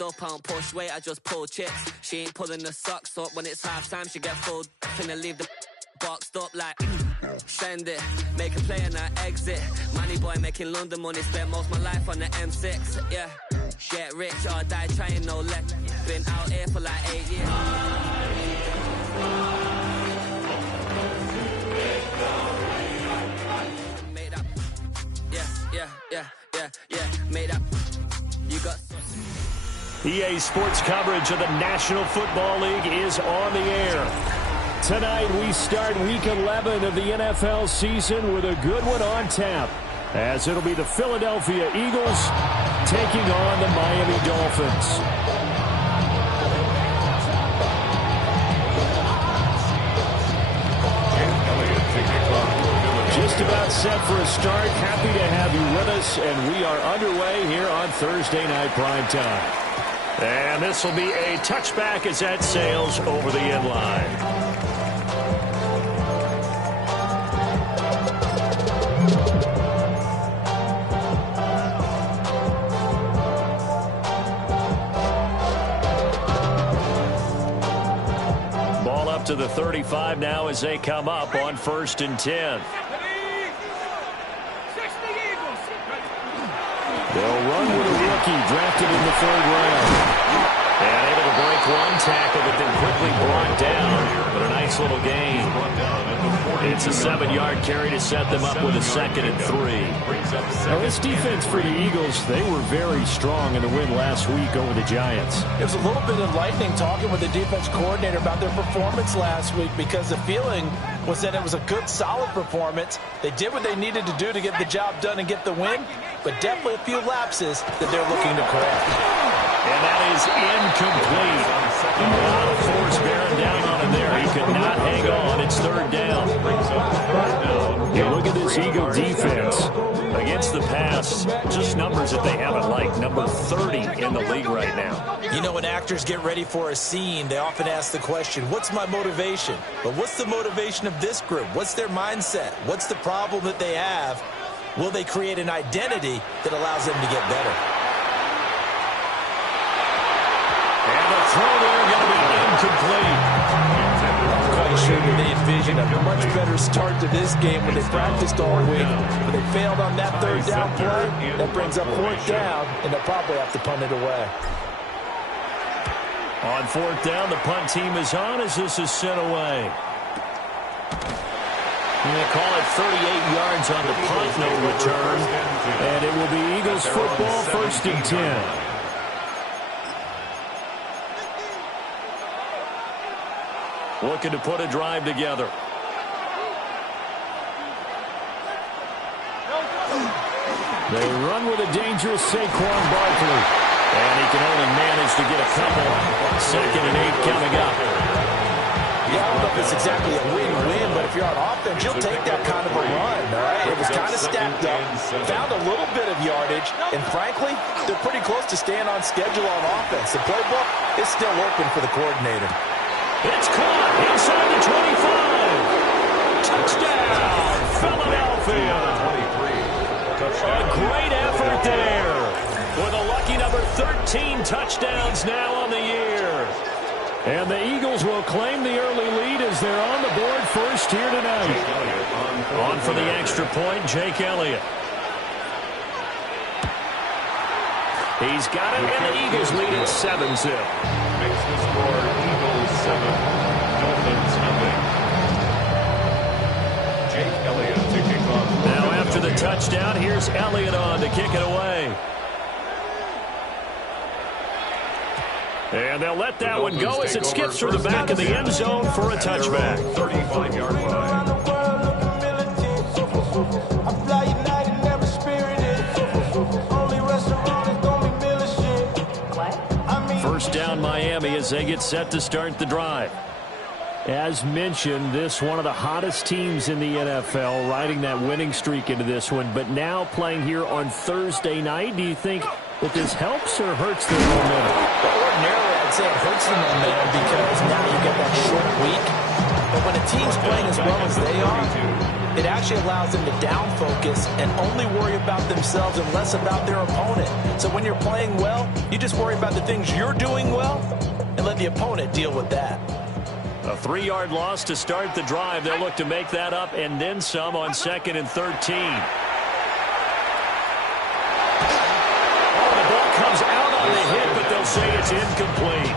Up, I don't push weight, I just pull chips. She ain't pulling the socks up when it's halftime. She get full, finna leave the boxed up like send it, make a play and I exit. Money boy making London money, spent most of my life on the M6. Yeah, get rich or die trying, no let. Been out here for like 8 years. Made up. Yeah. Made up. You got. EA Sports coverage of the National Football League is on the air. Tonight we start Week 11 of the NFL season with a good one on tap, as it'll be the Philadelphia Eagles taking on the Miami Dolphins. Just about set for a start. Happy to have you with us, and we are underway here on Thursday Night Primetime. And this will be a touchback as that sails over the end line. Ball up to the 35 now as they come up on 1st and 10. They'll run with a rookie drafted in the 3rd round. And able to break one tackle, but then quickly brought down. But a nice little gain. It's a 7-yard carry to set them up with a 2nd and 3. Now this defense for the Eagles, they were very strong in the win last week over the Giants. It was a little bit enlightening talking with the defense coordinator about their performance last week, because the feeling was that it was a good, solid performance. They did what they needed to do to get the job done and get the win, but definitely a few lapses that they're looking to correct. And that is incomplete. A lot of force bearing down on him there. He could not hang on. It's 3rd down. You look at this Eagle defense against the pass, just numbers that they haven't liked. Number 30 in the league right now. You know, when actors get ready for a scene, they often ask the question, what's my motivation? But what's the motivation of this group? What's their mindset? What's the problem that they have? Will they create an identity that allows them to get better? And the throw there going to be incomplete. I'm quite sure that they envisioned a much better start to this game when they practiced all week. But they failed on that 3rd down play. That brings up 4th down, and they'll probably have to punt it away. On 4th down, the punt team is on as this is sent away. And they call it 38 yards on the punt, no return. And it will be Eagles football, 1st and 10. Looking to put a drive together. They run with a dangerous Saquon Barkley. And he can only manage to get a couple. 2nd and 8 coming up. Yeah, I don't know if it's exactly a win-win, but if you're on offense, you'll take that kind of a run, all right? It was kind of stacked up, found a little bit of yardage, and frankly, they're pretty close to staying on schedule on offense. The playbook is still open for the coordinator. It's caught inside the 25. Touchdown, Philadelphia. A great effort there. With a lucky number 13 touchdowns now on the year. And the Eagles will claim the early lead as they're on the board first here tonight. On for the extra point, Jake Elliott. He's got it, and the Eagles lead at 7-0. Makes the score Eagles 7, Dolphins 0. Jake Elliott to kick off. Now after the touchdown, here's Elliott on to kick it away. And they'll let that one go as it skips through the back of the end zone for a touchback. 35-yard line. First down Miami as they get set to start the drive. As mentioned, this one of the hottest teams in the NFL, riding that winning streak into this one, but now playing here on Thursday night. Do you think that this helps or hurts their momentum? Ordinarily, I'd say it hurts the momentum because now you get that short week. But when a team's playing as well as they are, it actually allows them to down focus and only worry about themselves and less about their opponent. So when you're playing well, you just worry about the things you're doing well and let the opponent deal with that. A 3-yard loss to start the drive. They'll look to make that up and then some on 2nd and 13. Oh, the ball comes out on the hit, but they'll say it's incomplete.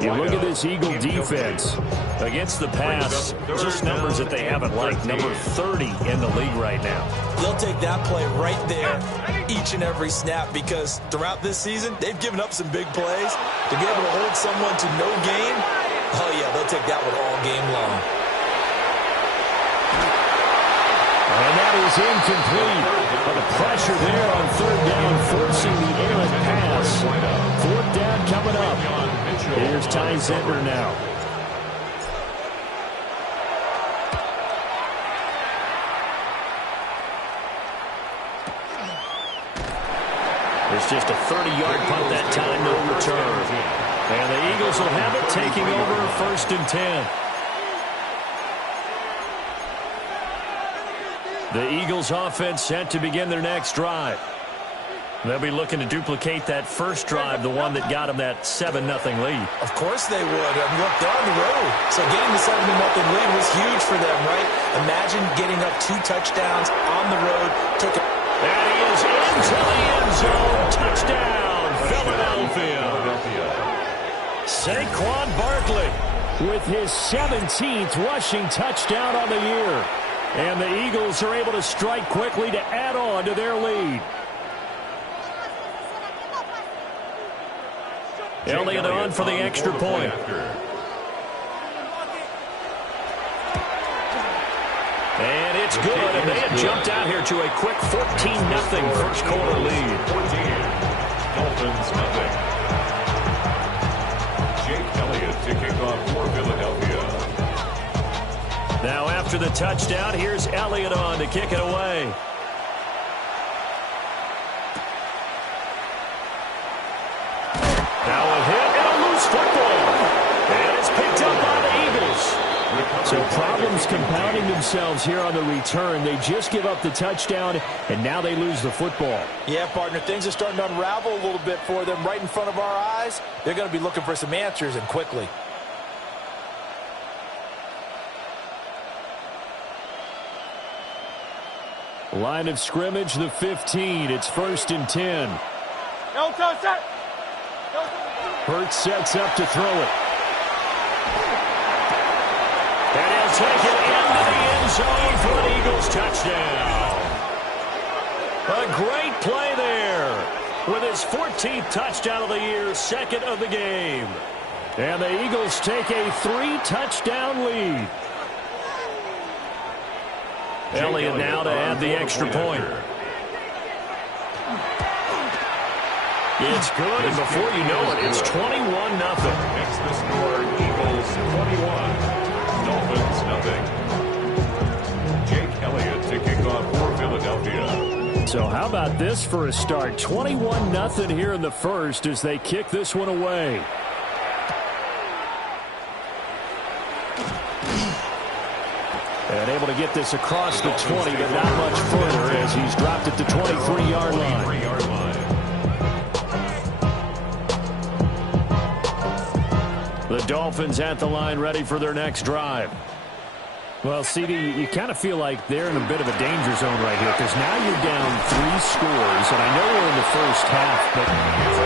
You look at this Eagle defense against the pass, just numbers that they haven't liked. Number 30 in the league right now. They'll take that play right there each and every snap because throughout this season, they've given up some big plays. To be able to hold someone to no gain, oh yeah, they'll take that one all game long. And that is incomplete. But the pressure there on 3rd down, forcing the errant pass. 4th down coming up. Here's Ty Zender now. It's just a 30-yard punt that time, no return. And the Eagles will have it, taking over 1st and 10. The Eagles offense set to begin their next drive. They'll be looking to duplicate that first drive, the one that got them that 7-0 lead. Of course they would. I mean, look, they're on the road. So getting the 7-0 lead was huge for them, right? Imagine getting up 2 touchdowns on the road. And he is into the end zone. Touchdown, Philadelphia. Saquon Barkley with his 17th rushing touchdown on the year. And the Eagles are able to strike quickly to add on to their lead. Elliott on for the extra point. And it's good, and they have jumped out here to a quick 14-0 first quarter lead. 14, Dolphins nothing. Jake Elliott to kick off for Philadelphia. Now after the touchdown, here's Elliott on to kick it away. Now a hit and a loose football. And it's picked up by the Eagles. So problems compounding themselves here on the return. They just give up the touchdown, and now they lose the football. Yeah, partner, things are starting to unravel a little bit for them right in front of our eyes. They're going to be looking for some answers, and quickly. Line of scrimmage, the 15. It's 1st and 10. Hurts sets up to throw it. And he'll take it into the end zone for an Eagles touchdown. A great play there with his 14th touchdown of the year, 2nd of the game. And the Eagles take a 3-touchdown lead. Elliott now to add the extra point. It's good, and before you know it, it's 21-0. Makes the score Eagles 21, Dolphins nothing. Jake Elliott to kick off for Philadelphia. So how about this for a start? 21-0 here in the first as they kick this one away. And able to get this across the 20, but not much further as he's dropped it to 23-yard line. The Dolphins at the line ready for their next drive. Well, CD, you kind of feel like they're in a bit of a danger zone right here because now you're down 3 scores, and I know we're in the first half, but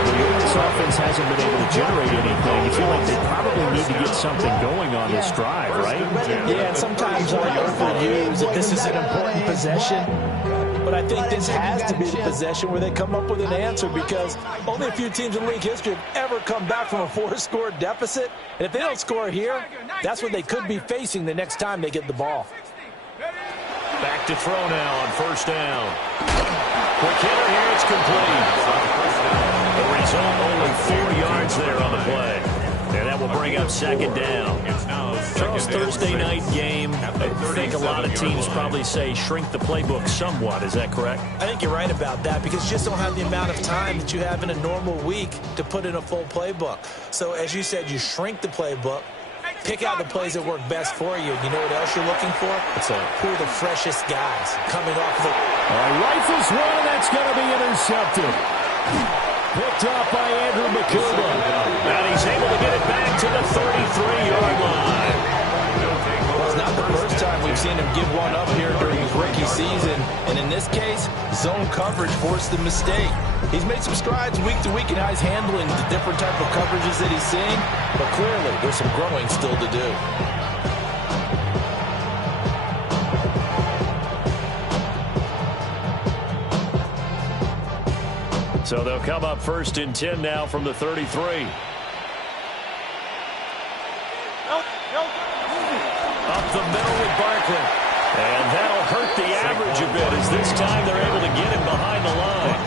the U.S. offense hasn't been able to generate anything. You feel like they probably need to get something going on this drive, right? Yeah, and sometimes I overuse that this is an important possession. But I think this has to be the possession where they come up with an answer because only a few teams in league history have ever come back from a 4-score deficit. And if they don't score here, that's what they could be facing the next time they get the ball. Back to throw now on 1st down. Quick hitter here, it's complete. The result, only 4 yards there on the play. And that will bring up second down. Charles, Thursday night game, I think a lot of teams probably say shrink the playbook somewhat. Is that correct? I think you're right about that because you just don't have the amount of time that you have in a normal week to put in a full playbook. So as you said, you shrink the playbook, pick out the plays that work best for you. You know what else you're looking for? Who are the freshest guys coming off the... Rifles one, and that's going to be intercepted. Picked off by Andrew Makuba. And he's able to get it back to the 33-yard line. Well, it's not the first time we've seen him give one up here during his rookie season. And in this case, zone coverage forced the mistake. He's made some strides week to week in how he's handling the different type of coverages that he's seeing. But clearly, there's some growing still to do. So they'll come up first and 10 now from the 33. Up the middle with Barkley. And that'll hurt the average a bit as this time they're able to get him behind the line.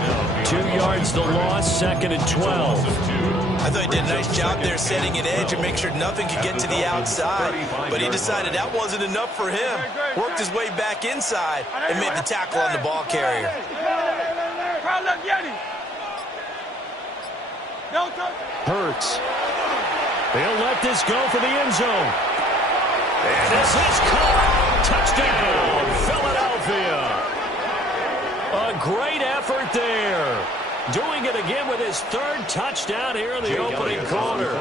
2 yards the loss, second and 12. I thought he did a nice job there setting an edge and make sure nothing could get to the outside. But he decided that wasn't enough for him. Worked his way back inside and made the tackle on the ball carrier. Hurts. They'll let this go for the end zone. And this is caught. Touchdown, Philadelphia. A great effort there. Doing it again with his third touchdown here in the opening quarter.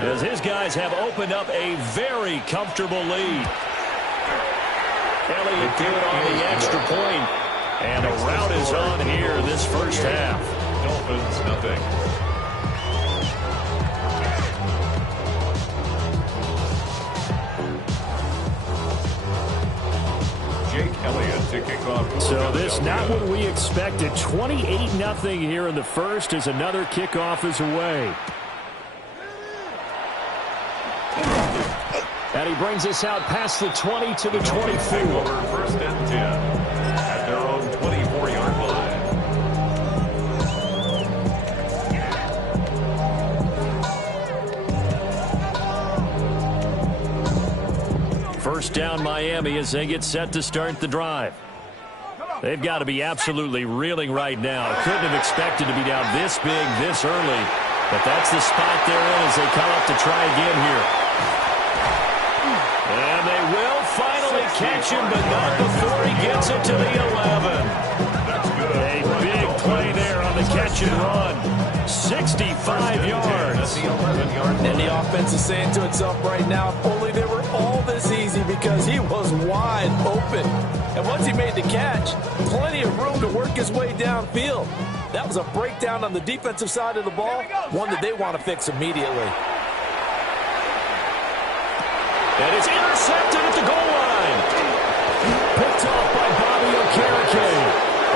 As his guys have opened up a very comfortable lead. Elliott good on the extra point. And a rout is on here this first half. Dolphins, nothing. Jake Elliott to kick off. So this not what we expected. 28-0 here in the first as another kickoff is away. And he brings us out past the 20 to the 24. First and 10 at their own 24-yard line. First down Miami as they get set to start the drive. They've got to be absolutely reeling right now. Couldn't have expected to be down this big this early. But that's the spot they're in as they come up to try again here. And they will finally catch him, but not before he gets it to the 11. A big play there on the catch and run. 65 yards. And the offense is saying to itself right now, if only they were all this easy because he was wide open. And once he made the catch, plenty of room to work his way downfield. That was a breakdown on the defensive side of the ball, one that they want to fix immediately. And it's intercepted at the goal line. Picked off by Bobby Okereke.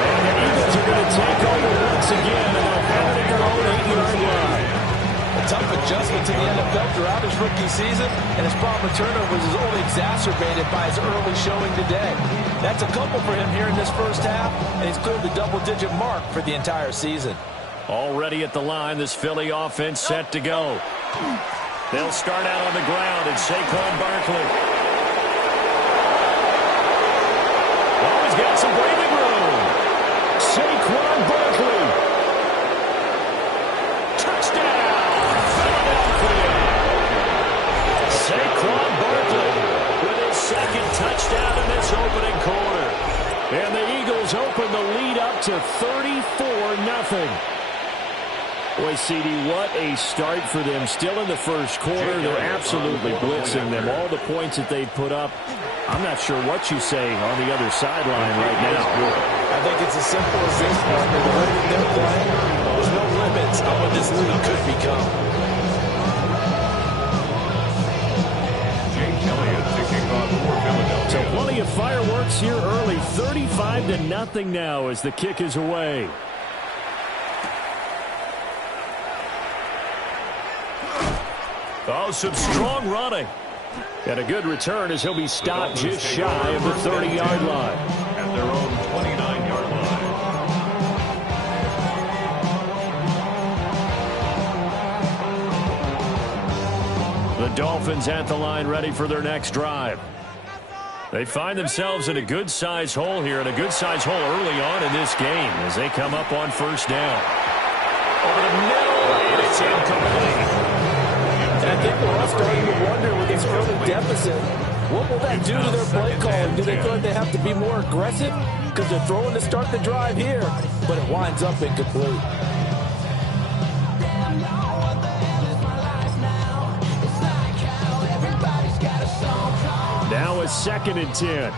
And the Eagles are going to take over once again, and they'll have it at their own 8-yard line. A tough adjustment to the NFL throughout his rookie season, and his problem with turnovers is only exacerbated by his early showing today. That's a couple for him here in this first half, and he's cleared the double-digit mark for the entire season. Already at the line, this Philly offense set to go. They'll start out on the ground, and Saquon Barkley. Oh, he's got some breathing room. Saquon Barkley. Touchdown, Philadelphia. Saquon Barkley with his second touchdown in this opening quarter. And the Eagles open the lead up to 34-0. Boy, CD, what a start for them. Still in the first quarter, they're absolutely blitzing them. All the points that they've put up, I'm not sure what you say on the other sideline right now. I think it's as simple as this. The way that they're playing, there's no limits on what this league could become. Jake Elliott to kick off for Philadelphia. So plenty of fireworks here early. 35-0 now as the kick is away. Oh, some strong running. And a good return as he'll be stopped just shy of the 30-yard line. At their own 29-yard line. Dolphins at the line ready for their next drive. They find themselves in a good-sized hole here, and a good-sized hole early on in this game as they come up on first down. Over the middle, and it's incomplete. And I think we're all starting to wonder with this early deficit, what will that do to their play calling? Do they feel like they have to be more aggressive? Because they're throwing to start the drive here, but it winds up incomplete. Now a 2nd and 10.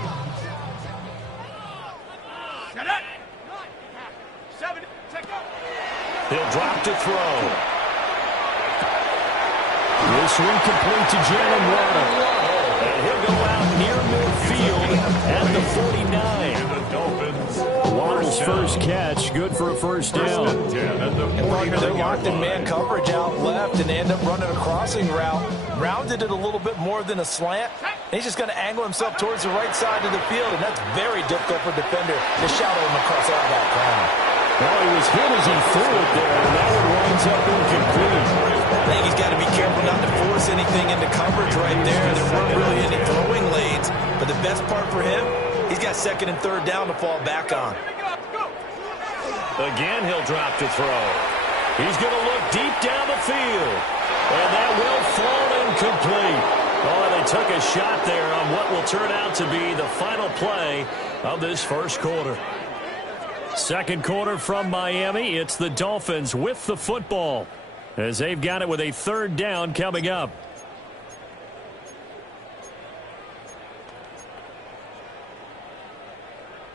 He'll drop to throw. This one complete to Jalen Waddle. And he'll go out near midfield at the 49. Waddle's first catch, good for a first down. And partner, they're locked in man coverage out left, and they end up running a crossing route. Rounded it a little bit more than a slant. And he's just going to angle himself towards the right side of the field, and that's very difficult for a defender to shadow him across all that ground. Well, he was hit as he threw it there, and that one winds up incomplete. I think he's got to be careful not to force anything into coverage right there. There weren't really any throwing lanes, but the best part for him, he's got 2nd and 3rd down to fall back on. Again, he'll drop to throw. He's going to look deep down the field, and that will fall incomplete. Oh, they took a shot there on what will turn out to be the final play of this first quarter. Second quarter from Miami. It's the Dolphins with the football as they've got it with a 3rd down coming up.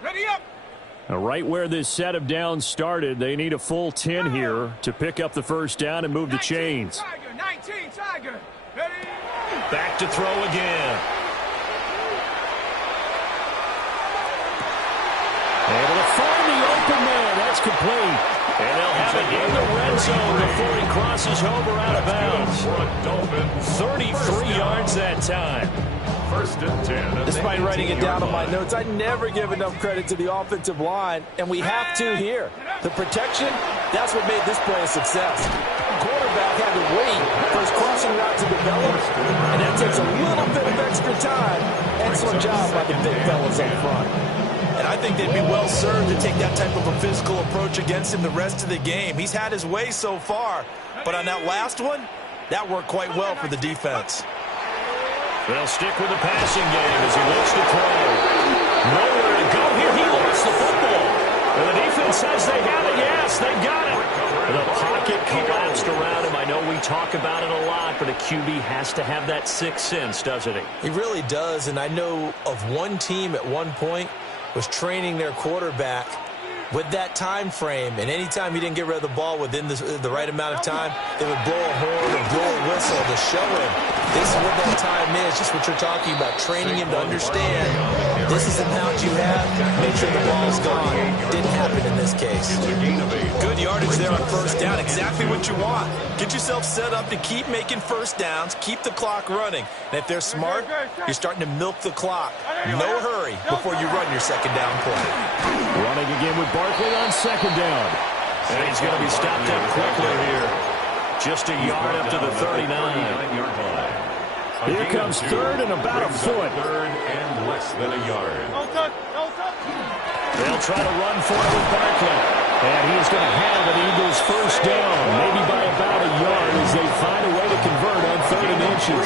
Ready up. Now, right where this set of downs started, they need a full 10 here to pick up the first down and move the chains. Tiger, 19, Tiger. Ready. Back to throw again. Able to find the open man. That's complete. And they'll have it in the red zone before he crosses over out of bounds. 33 yards that time. 1st and 10. Despite writing it down on my notes, I never give enough credit to the offensive line, and we have to here. The protection, that's what made this play a success. Quarterback had to wait for his crossing route to develop, and that takes a little bit of extra time. Excellent job by the big fellas up front. And I think they'd be well served to take that type of a physical approach against him the rest of the game. He's had his way so far, but on that last one, that worked quite well for the defense. They'll stick with the passing game as he looks to throw. Nowhere to go here. He lost the football. And the defense says they have it. Yes, they got it. The pocket collapsed around him. I know we talk about it a lot, but a QB has to have that sixth sense, doesn't he? He really does, and I know of one team at one point was training their quarterback with that time frame, and anytime he didn't get rid of the ball within the right amount of time, they would blow a horn or blow a whistle to show him this is what that time is, just what you're talking about, training him to understand this is the amount you have, make sure the ball's gone. Didn't happen in this case. Good yardage there on first down, exactly what you want. Get yourself set up to keep making first downs, keep the clock running, and if they're smart, you're starting to milk the clock. No hurry before you run your second down play. Running again with Barkley on second down. And he's going to be stopped up quickly here. Just a yard up to the 39. Here comes third and about a foot. Third and less than a yard. They'll try to run for it with Barkley. And he's going to have an Eagles first down, maybe by about a yard as they find a way to convert on 3rd and inches.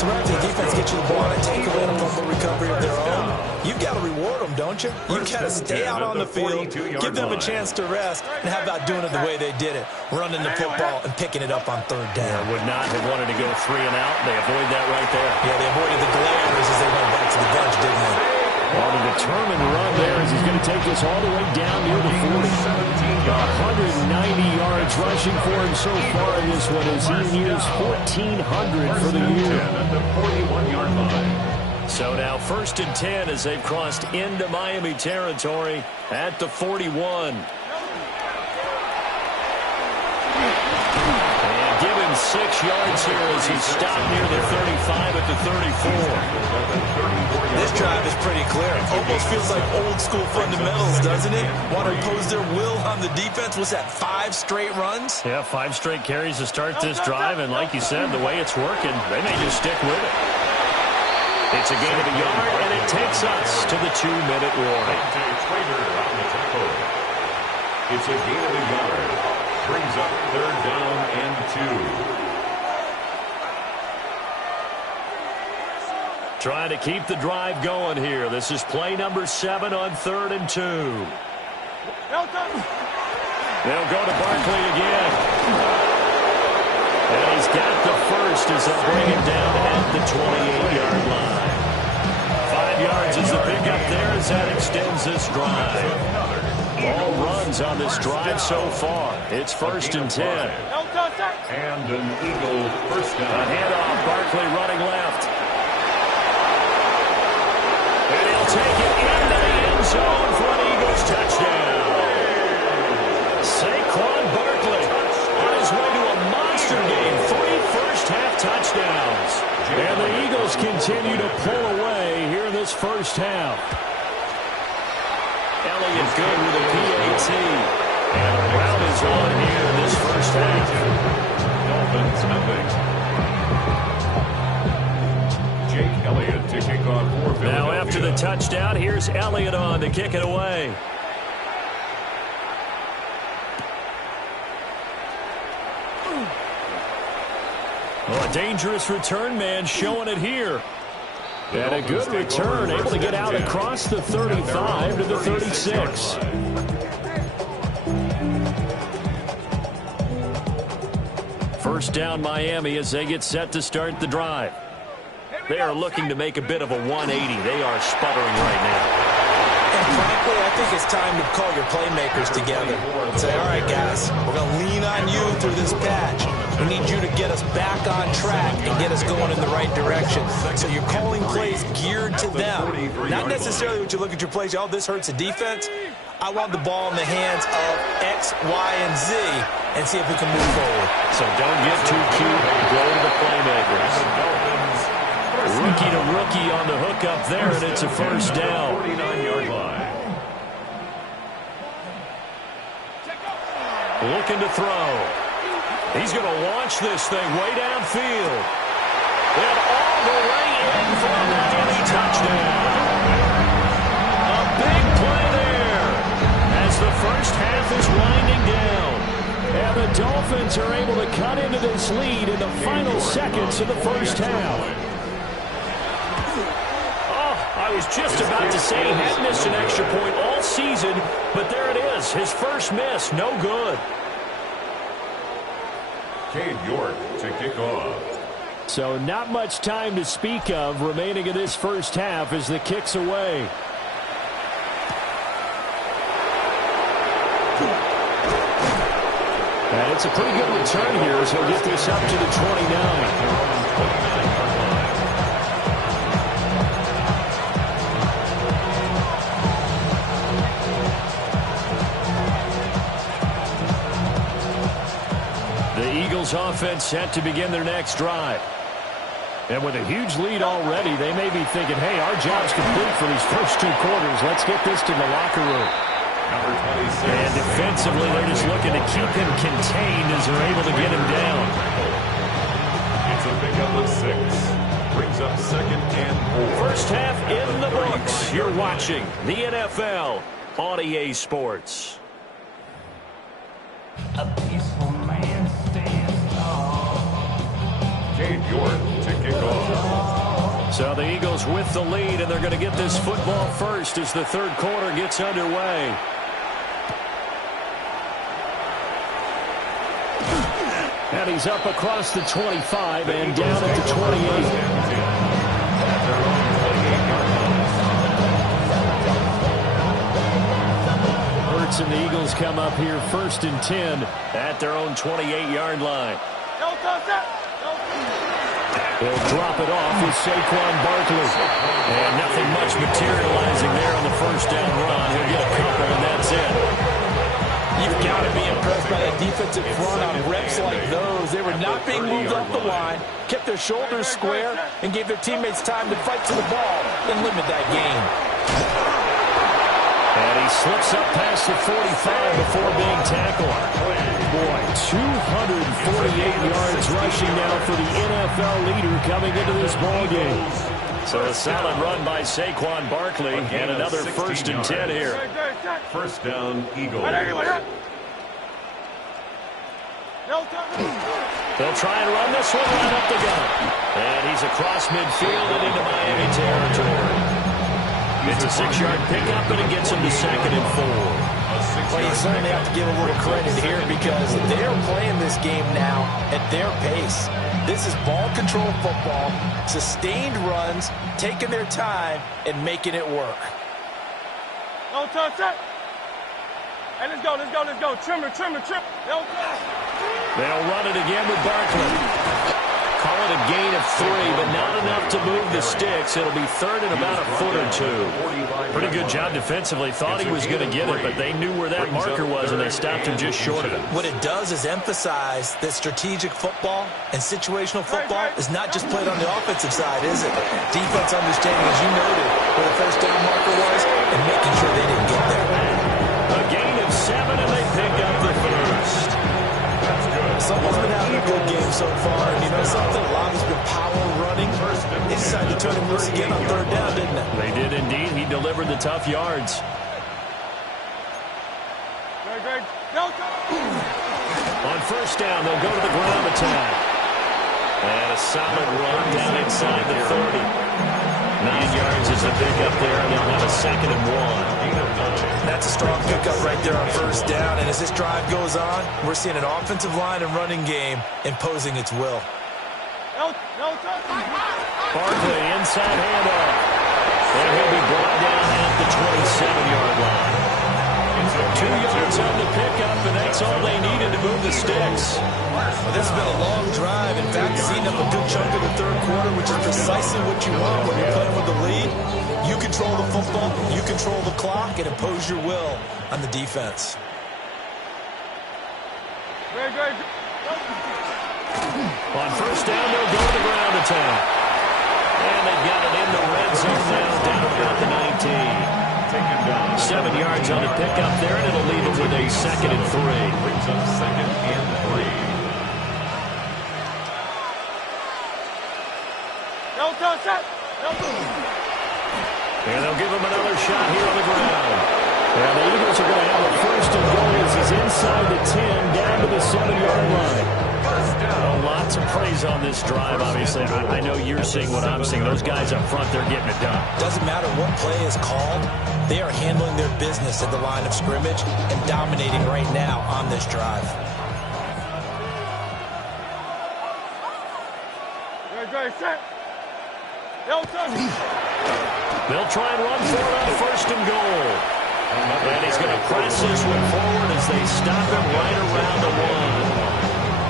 So when the defense gets you the ball and take away a fumble recovery of their own, you've got to reward them, don't you? You've got to stay out on the field, give them a chance to rest, and how about doing it the way they did it, running the football and picking it up on 3rd down. Would not have wanted to go 3 and out. They avoid that right there. Yeah, they avoided the glares as they went back to the bench, didn't they? On a determined run there as he's going to take this all the way down near the 40. 190 yards rushing for him so far in this one as he nears 1,400 for the year. So now 1st and 10 as they've crossed into Miami territory at the 41. And give him yards here as he stopped near the 35 at the 34. This drive is pretty clear. Almost feels like old school fundamentals, doesn't it? Want to impose their will on the defense. Was that 5 straight runs? Yeah, 5 straight carries to start this drive, and like you said, the way it's working, they may just stick with it. It's a gain of a yard, and it takes us to the 2-minute warning. It's a gain of a yard. Brings up 3rd down and 2. Trying to keep the drive going here. This is play number 7 on 3rd and 2. They'll go to Barkley again. And he's got the first as they'll bring him down at the 28-yard line. 5 yards is the pickup there as that extends this drive. All runs on this drive so far. It's 1st and 10. And an Eagle first down. A handoff, Barkley running left. And he'll take it into the end zone for an Eagles touchdown. Saquon Barkley on his way to a monster game. 3 first-half touchdowns. And the Eagles continue to pull away here in this first half. Elliott good with a PAT. And a rout is on here in this first half. Dolphins nothing. Jake Elliott to kick off for Philadelphia. Now after the touchdown, here's Elliott on to kick it away. Oh, a dangerous return man showing it here. And a good return, able to get out across the 35 to the 36. First down Miami as they get set to start the drive. They are looking to make a bit of a 180. They are sputtering right now. And frankly, I think it's time to call your playmakers together and say, all right, guys, we're going to lean on you through this patch. We need you to get us back on track and get us going in the right direction. So you're calling plays geared to them. Not necessarily what you look at your plays, oh, this hurts the defense. I want the ball in the hands of X, Y, and Z and see if we can move forward. So don't get too cute. Go to the playmakers. Rookie to rookie on the hook up there, and it's a first down. 49-yard line. Looking to throw. He's going to launch this thing way downfield. And all the way in for a Miami touchdown. A big play there as the first half is winding down. And the Dolphins are able to cut into this lead in the final seconds of the first half. I was just about to say he had missed an extra point all season, but there it is. His first miss, no good. Cade York to kick off. So not much time to speak of remaining in this first half as the kick's away. And it's a pretty good return here as he'll get this up to the 29. Offense set to begin their next drive. And with a huge lead already, they may be thinking, hey, our job's complete for these first 2 quarters. Let's get this to the locker room. And defensively, they're just looking to keep him contained as they're able to get him down. It's a pickup of 6. Brings up 2nd and 4. First half in the books. You're watching the NFL on EA Sports. A peaceful man stands tall. Cade York to kick off. So the Eagles with the lead, and they're going to get this football first as the 3rd quarter gets underway. And he's up across the 25 and down at the 28. Hurts and the Eagles come up here 1st and 10 at their own 28-yard line. They'll drop it off with Saquon Barkley. And nothing much materializing there on the first down run. He'll get a couple, and that's it. You've got to be impressed by that defensive front on reps like those. they were not being moved off the line, kept their shoulders square, and gave their teammates time to fight for the ball and limit that gain. And he slips up past the 45 before being tackled. Boy, 248 yards rushing now for the NFL leader coming into this ballgame. So a solid run by Saquon Barkley, and another 1st and 10 here. First down, Eagles. They'll try and run this one right up the gut. And he's across midfield and into Miami territory. It's a 6-yard pickup, and it gets him to 2nd and 4. Well, you certainly have to give a little credit here because they're playing this game now at their pace. This is ball control football, sustained runs, taking their time, and making it work. No touch it. Hey, let's go. Trimmer. No touch. They'll run it again with Barkley. Call it a gain of 3, but not enough to move the sticks. It'll be 3rd and about a foot or 2. Pretty good job defensively. Thought he was going to get it, but they knew where that marker was, and they stopped him just short of it. What it does is emphasize that strategic football and situational football is not just played on the offensive side, is it? Defense understanding, as you noted, where the first down marker was and making sure they didn't get there. A gain of 7, and they pick up the first. Someone's been having a good game so far, and you know something? A lot has been power running. They decided to turn him loose again on 3rd down, didn't they? They did indeed. He delivered the tough yards. On 1st down, they'll go to the ground attack. And a solid run down inside the 30. 9 yards is the pickup there, and they'll have a 2nd and 1. That's a strong pickup right there on 1st down. And as this drive goes on, we're seeing an offensive line and running game imposing its will. Barkley, inside handoff. And he'll be brought down at the 27-yard line. 2 yards on the pickup, and that's all they needed to move the sticks. Well, this has been a long drive. In fact, it's eating up a good chunk of the 3rd quarter, which is precisely what you want when you're playing with the lead. You control the football, you control the clock, and impose your will on the defense. On 1st down, they'll go to the ground attack. And they've got it in the red zone now, down about the 19. 7 yards on the pickup there, and it'll leave it with a 2nd and 3. Brings up 2nd and 3. And they'll give him another shot here on the ground. And the Eagles are going to have a 1st and goal as he's inside the 10, down to the 7-yard line. Well, lots of praise on this drive, obviously. I know you're seeing what I'm seeing. Those guys up front, they're getting it done. Doesn't matter what play is called. They are handling their business at the line of scrimmage and dominating right now on this drive. They'll try and run for it on 1st and goal. And he's going to press this one forward as they stop him right around the 1.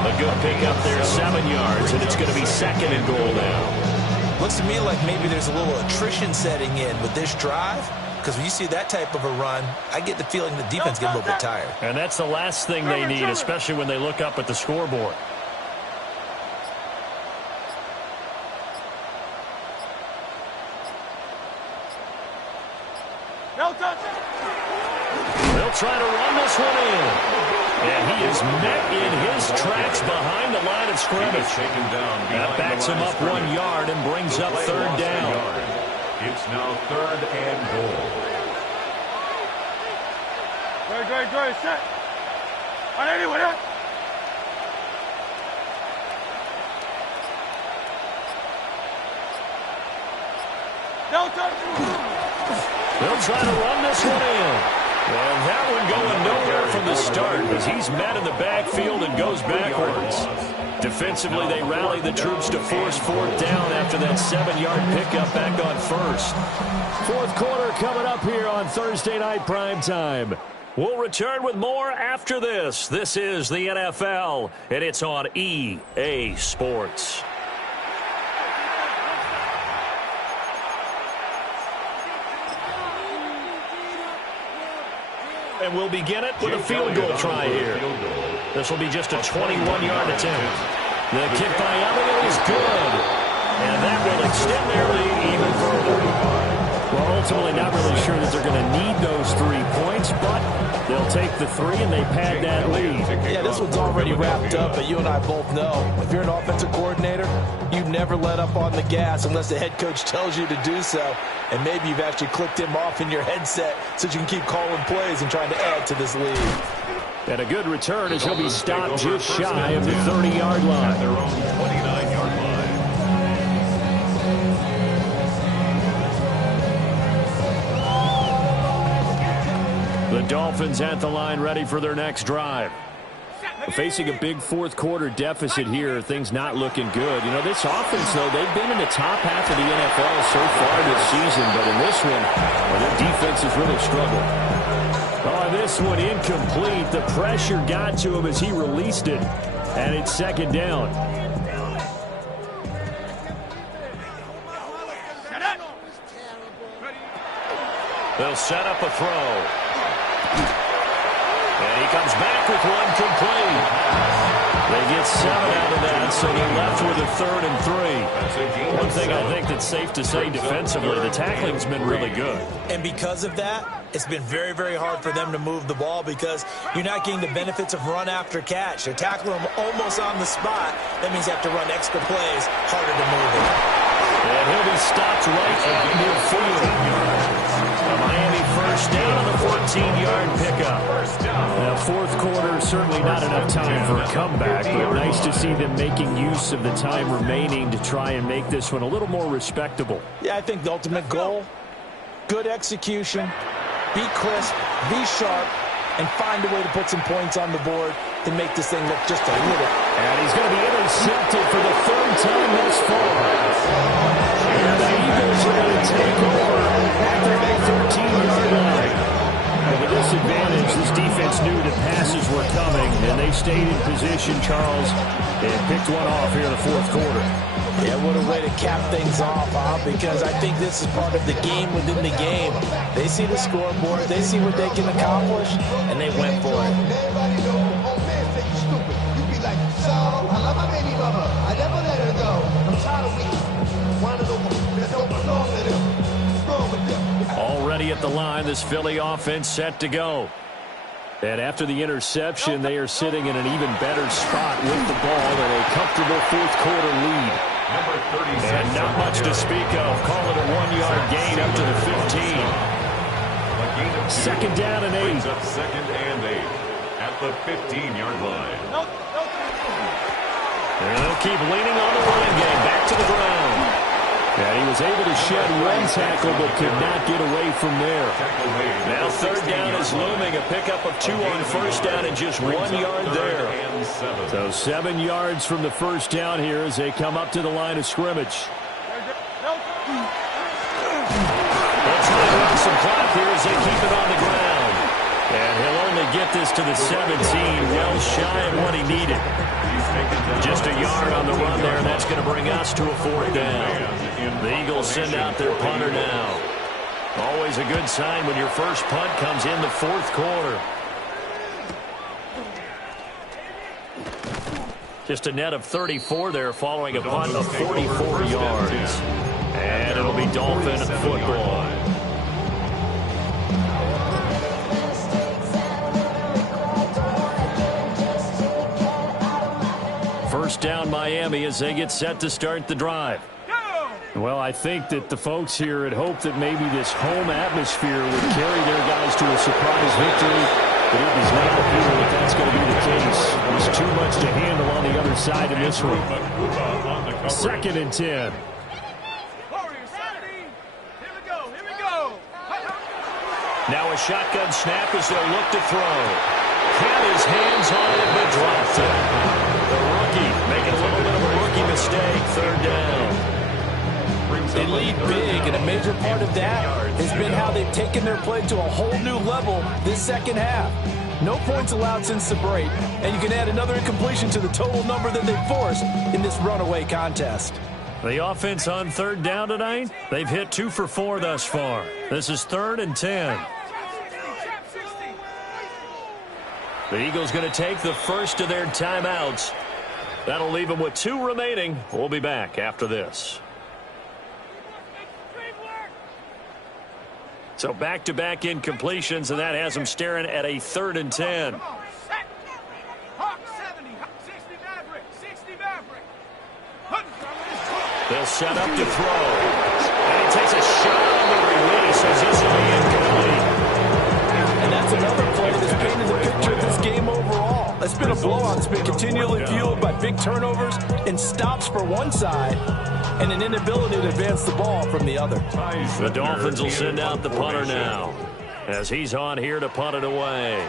A good pickup there, 7 yards, and it's going to be 2nd and goal now. Looks to me like maybe there's a little attrition setting in with this drive, because when you see that type of a run, I get the feeling the defense gets a little bit tired. And that's the last thing they need, especially when they look up at the scoreboard. They'll try to run this one in. And he is met in his tracks behind the line of scrimmage. That backs him up 1 yard and brings up 3rd down. It's now 3rd and goal. Great, set. On anyone else? They'll try to run this one in. And that one going nowhere from the start as he's met in the backfield and goes backwards. Defensively, they rally the troops to force 4th down after that 7-yard pickup back on 1st. 4th quarter coming up here on Thursday Night Primetime. We'll return with more after this. This is the NFL, and it's on EA Sports. And we'll begin it with a field goal try here. This will be just a 21-yard attempt. The kick by Elliott is good. And that will extend their lead even further. Well, ultimately not really sure that they're going to need those 3 points, but they'll take the 3 and they pad that lead. Yeah, this one's already wrapped up, but you and I both know if you're an offensive coordinator, you never let up on the gas unless the head coach tells you to do so. And maybe you've actually clicked him off in your headset so you can keep calling plays and trying to add to this lead. And a good return as he'll be stopped just shy of the 30-yard line. Their own 29-yard line. The Dolphins at the line ready for their next drive. Facing a big fourth-quarter deficit here, things not looking good. You know, this offense, though, they've been in the top half of the NFL so far this season, but in this one, well, their defense has really struggled. Oh, this one incomplete. The pressure got to him as he released it, and it's second down. They'll set up a throw. And he comes back with one complete. They get 7 out of that, so they're left with a 3rd and 3. One thing I think that's safe to say defensively, the tackling's been really good. And because of that, it's been very, very hard for them to move the ball because you're not getting the benefits of run after catch. They're tackling them almost on the spot. That means you have to run extra plays, harder to move it. And he'll be stopped right at midfield. Miami first down on the 14-yard pickup. Now, fourth quarter, certainly not enough time for a comeback, but nice to see them making use of the time remaining to try and make this one a little more respectable. Yeah, I think the ultimate goal, good execution, be crisp, be sharp, and find a way to put some points on the board to make this thing look just a little. And he's going to be intercepted for the 3rd time thus far. And the Eagles are going to take over at their own 13-yard line. And with this advantage, this defense knew that passes were coming, and they stayed in position, Charles, and picked one off here in the fourth quarter. Yeah, what a way to cap things off, huh? Because I think this is part of the game within the game. They see the scoreboard, they see what they can accomplish, and they went for it. Already at the line, this Philly offense set to go. And after the interception, they are sitting in an even better spot with the ball and a comfortable fourth-quarter lead. And not much to speak of. Call it a 1-yard gain up to the 15. Second down and 8. Second and 8 at the 15-yard line. And they'll keep leaning on the running game. Back to the ground. And he was able to shed one tackle but could not get away from there. Now third down is looming. A pickup of 2 on first down and just 1 yard there. So 7 yards from the first down here as they come up to the line of scrimmage. Let's run some clock here as they keep it on the ground. And he'll only get this to the 17, well shy of what he needed. Just a yard on the run there, and that's going to bring us to a 4th down. The Eagles send out their punter now. Always a good sign when your first punt comes in the fourth quarter. Just a net of 34 there following a punt of 44 yards. And it'll be Dolphin football. First down Miami as they get set to start the drive. Well, I think that the folks here had hoped that maybe this home atmosphere would carry their guys to a surprise victory, but it does not appear that that's going to be the case. There's too much to handle on the other side of this one. Second and 10. Now a shotgun snap as they'll look to throw. Had his hands on it, but dropped it. The rookie making a little bit of a rookie mistake. Third down. They lead big, and a major part of that has been how they've taken their play to a whole new level this second half. No points allowed since the break, and you can add another incompletion to the total number that they forced in this runaway contest. The offense on third down tonight, they've hit 2 for 4 thus far. This is 3rd and 10. The Eagles going to take the first of their timeouts. That'll leave them with 2 remaining. We'll be back after this. So back-to-back incompletions, and that has them staring at a 3rd and 10. They'll set up to throw. And he takes a shot on the release as this will be incomplete. And that's another play that's painted the picture of this game overall. It's been a blowout. It's been continually fueled by big turnovers and stops for one side and an inability to advance the ball from the other. The Dolphins will send out the punter now as he's on here to punt it away.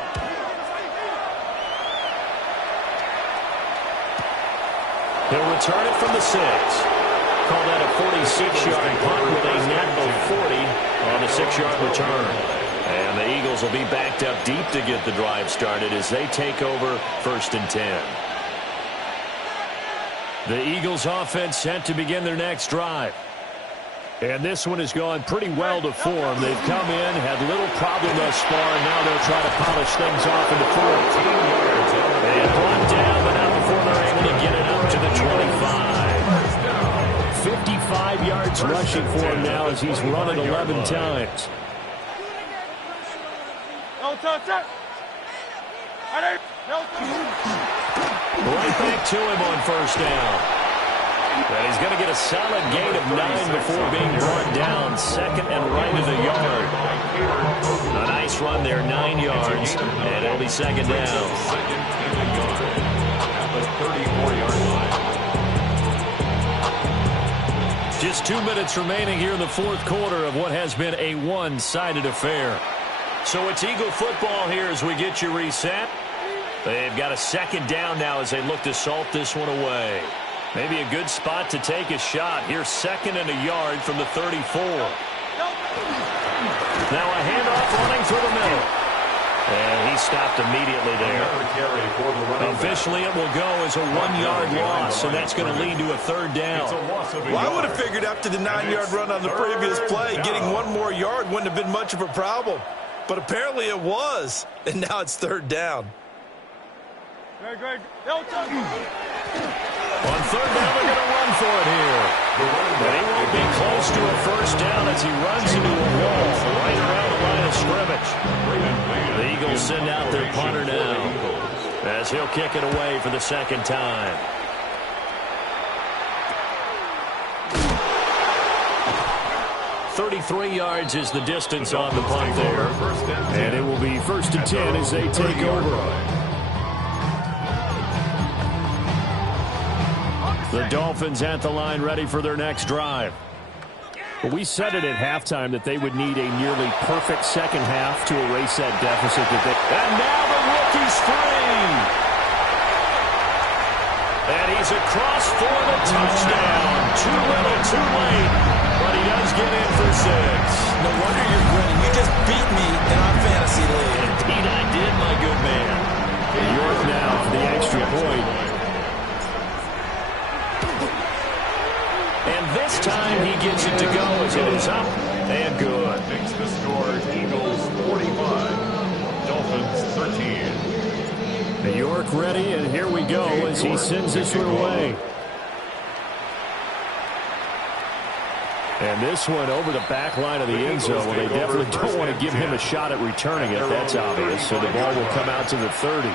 He'll return it from the 6. Call that a 46-yard punt with a net of 40 on the 6-yard return. And the Eagles will be backed up deep to get the drive started as they take over 1st and 10. The Eagles offense set to begin their next drive. And this one has gone pretty well to form. They've come in, had little problem thus far, and now they'll try to polish things off in the 4th. And brought down, but not before they're able to get it up to the 25. 55 yards rushing for him now as he's run it 11 times. Right back to him on 1st down. And he's going to get a solid gain of 9 before being brought down. 2nd and right of the yard. A nice run there, 9 yards, and it'll be 2nd down. Just 2 minutes remaining here in the 4th quarter of what has been a one-sided affair. So it's Eagle football here as we get you reset. They've got a 2nd down now as they look to salt this one away. Maybe a good spot to take a shot. Here's 2nd and a yard from the 34. Now a handoff running through the middle. And he stopped immediately there. Officially, it will go as a 1-yard loss, and that's going to lead to a 3rd down. Well, I would have figured after the 9-yard run on the previous play, getting 1 more yard wouldn't have been much of a problem. But apparently it was, and now it's 3rd down. Great. On 3rd down, they're going to run for it here. But he won't be close to a 1st down as he runs into a wall right around the line of scrimmage. The Eagles send out their punter now as he'll kick it away for the 2nd time. .33 yards is the distance on the punt there. And it will be 1st and 10 as they take over. The Dolphins at the line ready for their next drive. Well, we said it at halftime that they would need a nearly perfect 2nd half to erase that deficit. And now the rookie's free. And he's across for the touchdown. Too little, too late. But he does get in for 6. No wonder you're grinning. You just beat me in our fantasy league. Indeed I did, my good man. York now for the extra point. And this time he gets it to go as it is up and good. Makes the score Eagles 45, Dolphins 13. New York ready, and here we go as he sends this one away. And this one over the back line of the end zone. Well, they definitely don't want to give him a shot at returning it. That's obvious. So the ball will come out to the 30.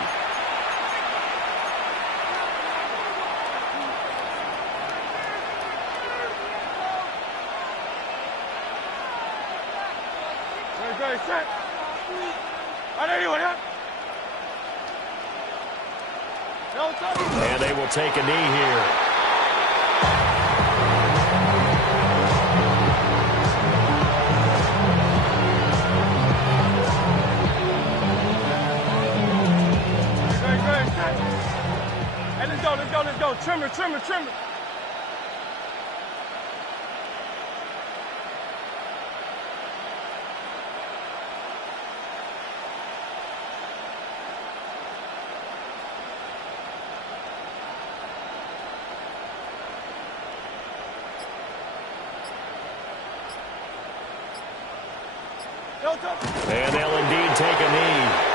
And they will take a knee here. Hey, let's go. Trimmer. And they'll indeed take a knee.